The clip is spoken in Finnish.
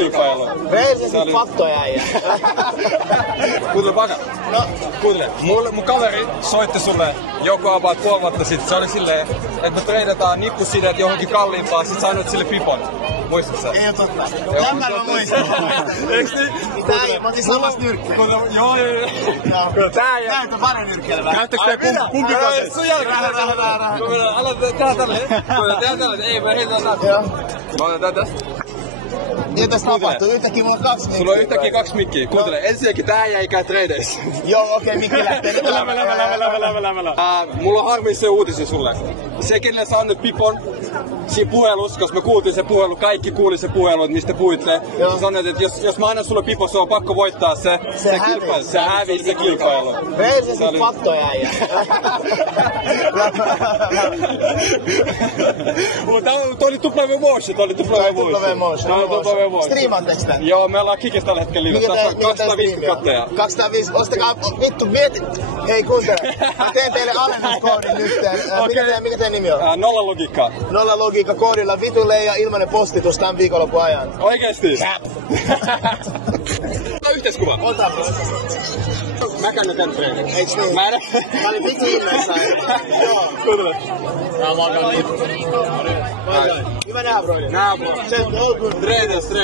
kilpailu. Reiliset faktoja äijä. Kuuntele Paka. No. Kuuntele. Mun kaveri soitti sulle joku about puoli vuotta sitten. Se oli silleen, että me treidataan nippusidet johonkin kalliimpaan. Sit sä annoit sille pipon. Muistatko sä? Ei oo totta. Tämän mä muistan. Eiks niin? Tää ei, mä otin samasta nyrkkeellä. Joo. Tää ei. Näytä paljon nyrkkeellä. Käyttäks te kumpi kanssa? Sun jälkeen. Tehdään tälleen. Tehdään tälleen. Ei, mä heitän tästä. Joo. Mä otan tää tästä. Niin tässä tapahtuu. Yhtäkkiä mulla on 2 mikkiä. Sulla on yhtäkkiä 2 mikkiä. Kuuntele, ensinnäkin tää ei käy treideissä. Joo, okei, mikki lähtee. Mulla on harmillisia uutisia sulle. Se, kenelle sä annat pipon siinä puhelussa, koska me kuultiin se puhelu, kaikki kuuli se puhelu, mistä puhuitte. Sä sanoit, että jos mä annan sulle pipon, se on pakko voittaa se kilpailu. Se hävii se kilpailu. Reiliset faktoja äijä. Mutta tää oli tupla emotion. Striimaatteko sitä? Joo, me ollaan Kikis tällä hetkellä liivassa. 205 katteja. 205, ostakaa, vittu, mieti. Ei kuuntele. Mä teen teille alennuskoodin nyt. Mikä teidän nimi on? Nolla logiikkaa. Nolla logiikka koodilla vitulle ja ilmanen postitus tämän viikonlopun ajan. Oikeesti? Yhteiskuva. Ota. Mä käyn tän treenin. Eiks niin? Mä olin vittu ihmeessä. Joo. Kuuntele. Hyvä nähdä, broidi. Treenissä.